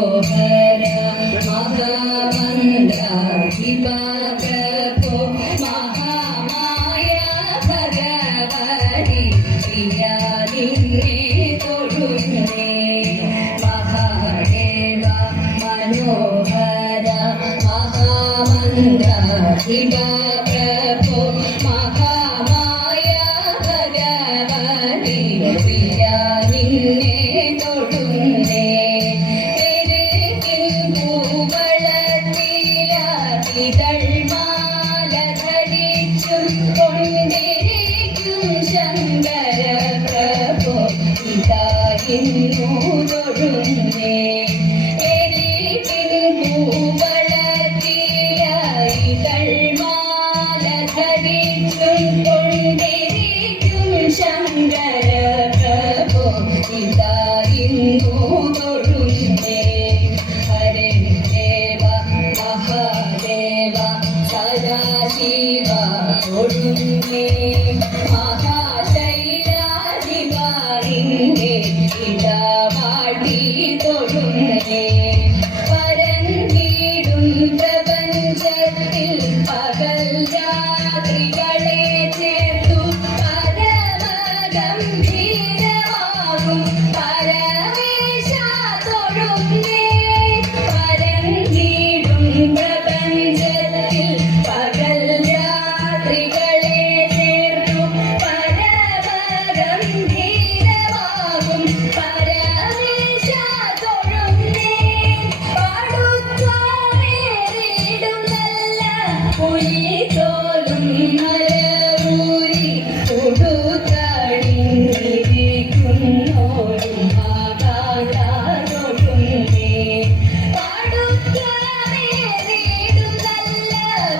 മനോഹര മഹാമന്ത്ര ശിവപ്രഭോ മഹാമായ ഭഗവതി പ്രിയാലിനെ തൊഴുന്നേ മഹാദേവ മനോഹര മഹാമന്ത്ര ശിവപ്രഭോ മഹാമായ ഭഗവതി പ്രിയാലിനെ തൊഴുന്നേ മാല ധരിച്ചും കൊണ്ടിരിക്കും ശങ്കര പ്രഭോ ഇതായിരുന്നു തൊഴുന്നേ മാല ധരിച്ചും കൊണ്ടിരിക്കും ശങ്കര പ്രഭോ ഇതായിരുന്നു തൊഴുന്നേ ഹരേ ദേവ മഹാദേവ സദാശിവ തൊഴുന്നേ മഹാശൈലാധികാരിന്റെ ഇടവാടി തൊഴുന്നേ പരന്നീടും പ്രപഞ്ചത്തിൽ പകൽ രാത്രികളെ ചേർത്തു പരമഗംഭീരമാകും പരമേശ തൊഴുന്നേ പരന്നീടും പ്രപഞ്ചത്തിൽ പകൽ രാത്രികളെ ചേർത്തു പരമഗംഭീരമാകും പരമേശ തൊഴുന്നേ പാടുത്വാമേറിടും നല്ല പുലിതോലും മലരൂരി കൊടുത്തണിഞ്ഞിരിക്കുന്നോരും ആകാശതൊഴുന്നേ പാടുത്വാമേറിടും നല്ല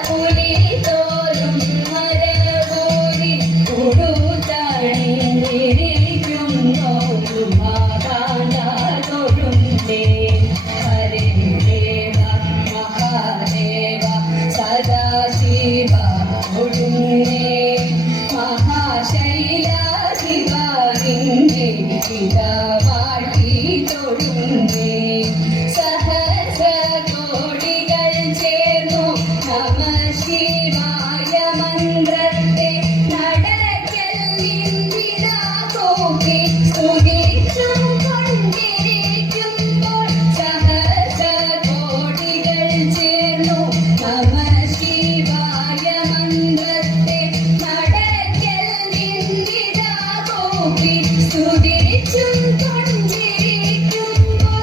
പുലിതോലും മലരൂരി കൊടുത്തണിഞ്ഞിരിക്കുന്നോരും ആകാശതൊഴുന്നേ ഹരേ ദേവ മഹാദേവ സദാശിവ തൊഴുന്നേ മഹാശൈലാധികാരിന്റെ ഇടവാടി തൊഴുന്നേ സഹസ്രകോടികൾ ചേർന്നു നമ ശിവായ മന്ത്രത്തെ നടക്കൽ നിന്ദിതാ കോപി സ്തുതിച്ചും കൊണ്ടിരിക്കുമ്പോൾ സഹസ്രകോടികൾ ചേർന്നു നമ ശിവായ മന്ത്രത്തെ നടക്കൽ നിന്ദിതാ കോപി സ്തുതിച്ചും കൊണ്ടിരിക്കുമ്പോൾ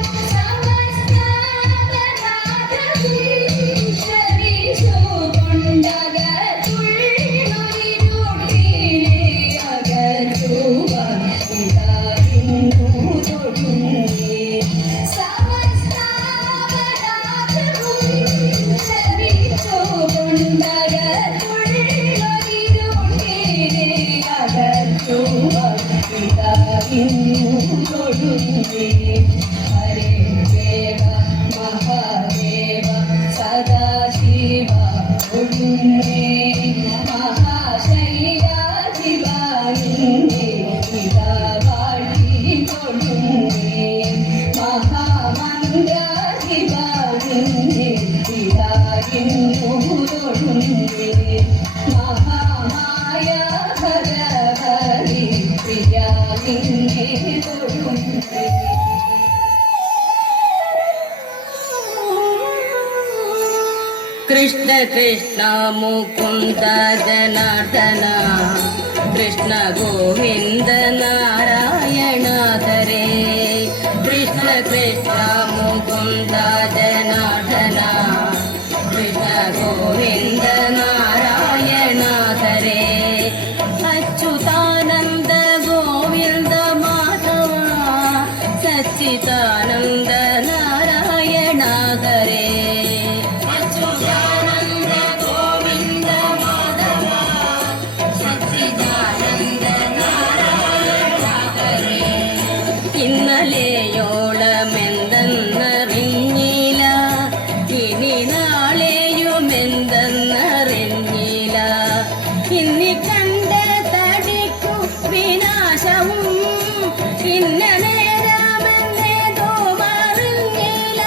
സമസ്താപരാധം ശരീശോ കൊണ്ടകത്തുള്ളൊരിരുട്ടിനെ അകറ്റുവാൻ ഇതായിരുന്നു തൊഴുന്നേ സമസ്താപരാധവും ശരീശോ കൊണ്ടകത്തുള്ളൊരിരുട്ടിനെ അകറ്റുവാൻ ഇതായിരുന്നു തൊഴുന്നേ ഹരേ ദേവ മഹാദേവ സദാശിവ തൊഴുന്നേ മഹാശൈലാധികാരിന്റെ ഇടവാടി തൊഴുന്നേ മഹാമന്ത്രാധികാരിന്റെ ഇതായിരുന്നു തൊഴുന്നേ മഹാമായ ഭഗവതി പ്രിയാലിനെ തൊഴുന്നേ कृष्ण कृष्ण मुकुंद जनार्दन कृष्ण गोविंद नारायण हरे कृष्ण कृष्ण मुकुंद जनार्दन कृष्ण गोविंद नारायण हरे अच्युतानंद गोविंद माधव सच्चिदानंद नारायण हरे ഇന്നലെയോളമെന്തെന്നറിഞ്ഞില്ല ഇനി നാളെയുമെന്തെന്നറിഞ്ഞില്ല ഇന്നി കണ്ട തടിക്കു വിനാശവും ഇന്ന നേരമെന്നേതോ അറിഞ്ഞില്ല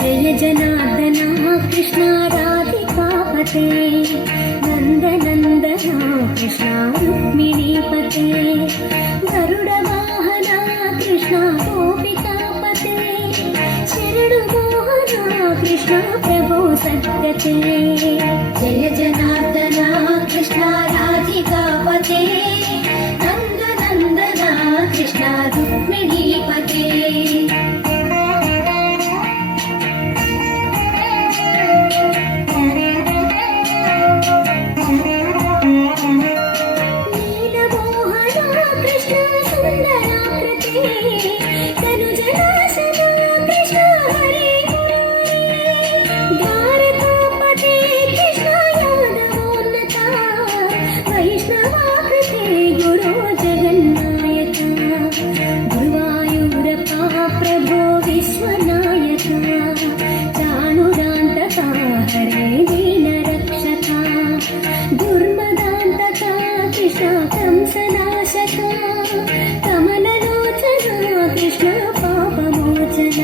जय जनार्दना कृष्ण राधिकापते नन्दनन्दना कृष्ण रुक्मिणीपते गरुडवाहना कृष्ण गोपिकापते शरणुमोहना कृष्ण प्रभो सद्गते जय जनार्दना कृष्ण राधिकापते नन्दनन्दना कृष्ण रुक्मिणीपते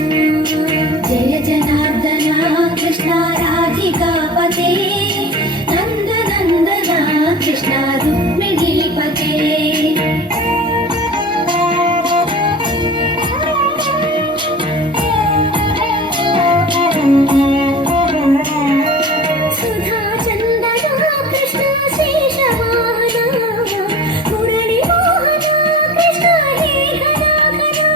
जय जनार्दना कृष्ण राधिकापते नन्दनन्दना कृष्ण रुक्मिणीपते सुधा चन्दना कृष्ण शेषवाहना मुरळीमोहना कृष्ण हे घनाघना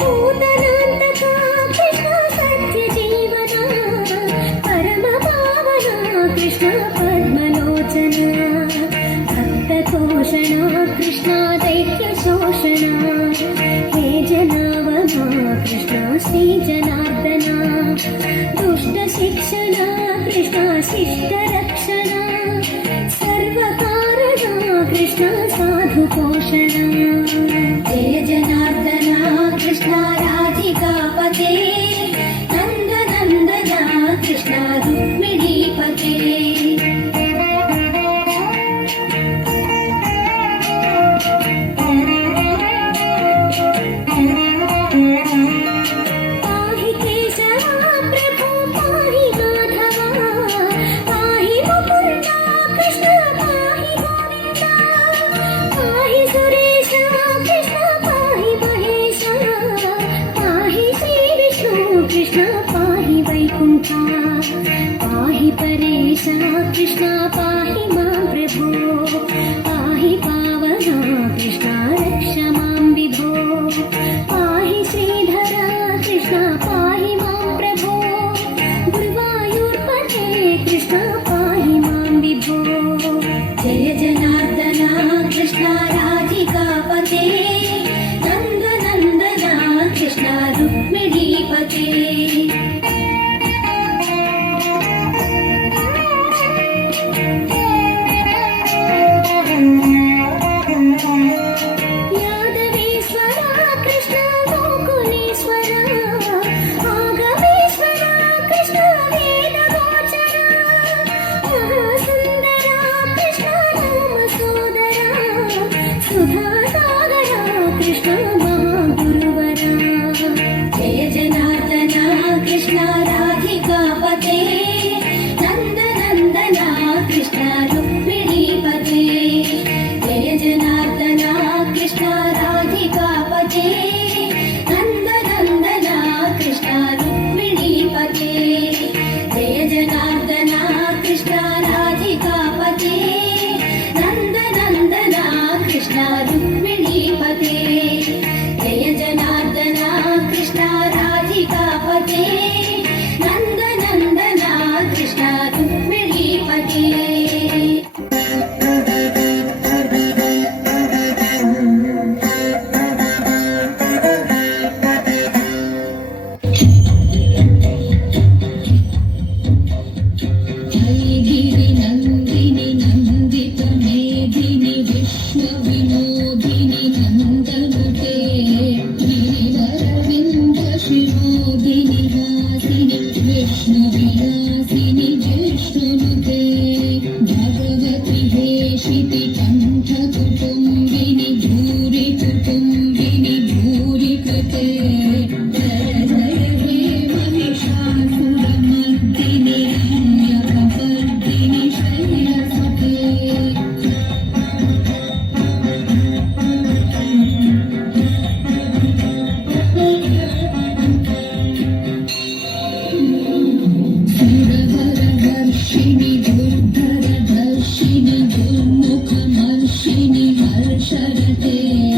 पूतनान्तका कृष्ण सत्यजीवना परमपावना कृष्ण पद्मलोचना भक्ततोषणा कृष्ण दैत्यशोषणा हे जनावमा कृष्ण श्रीजनार्दना दुष्टशिक्षणा कृष्ण शिष्टरक्षणा सर्वकारणा कृष्ण साधुपोषणा जय जनार्दना कृष्ण राधिकापते नन्दनन्दना कृष्ण रुक्मिणीपते पाहि केशवा प्रभो पाहि माधवा पाहि मुकुन्दा कृष्ण पाहि गोविन्दा पाहि सुरेशा कृष्ण पाहि महेशा पाहि श्रीविष्णु कृष्ण पाहि वैकुण्ठा पाहि परेशा कृष्ण पाहि मां प्रभो पाहि पावना कृष्ण रक्ष मां विभो पाहि श्रीधरा कृष्ण पाहि मां प्रभो गुरुवायूर्पते कृष्ण पाहि मां विभो जय जनार्दना कृष्ण राधिकापते नन्दनन्दना कृष्ण रुक्मिणीपते यादवेश्वरा कृष्ण गोकुलेश्वरा आगमेश्वरा कृष्ण वेदगोचरा महासुन्दरा कृष्ण रामसोदरा सुधासागरा कृष्ण महागुरुवरा जय जनार्दना कृष्ण राधिकापते नन्दनन्दना कृष्ण रुक्मिणीपते जय जनार्दना कृष्ण राधिकापते नन्दनन्दना कृष्ण रुक्मिणीपते जय जनार्दना कृष्ण राधिकापते नन्दनन्दना कृष्ण रुक्मिणीपते जय जनार्दना कृष्ण राधिकापते नन्दनन्दना कृष्ण रुक्मिणीपते गिरि नन्दिनि नन्दित मेदिनि विश्व विनोदिनि नन्द शरते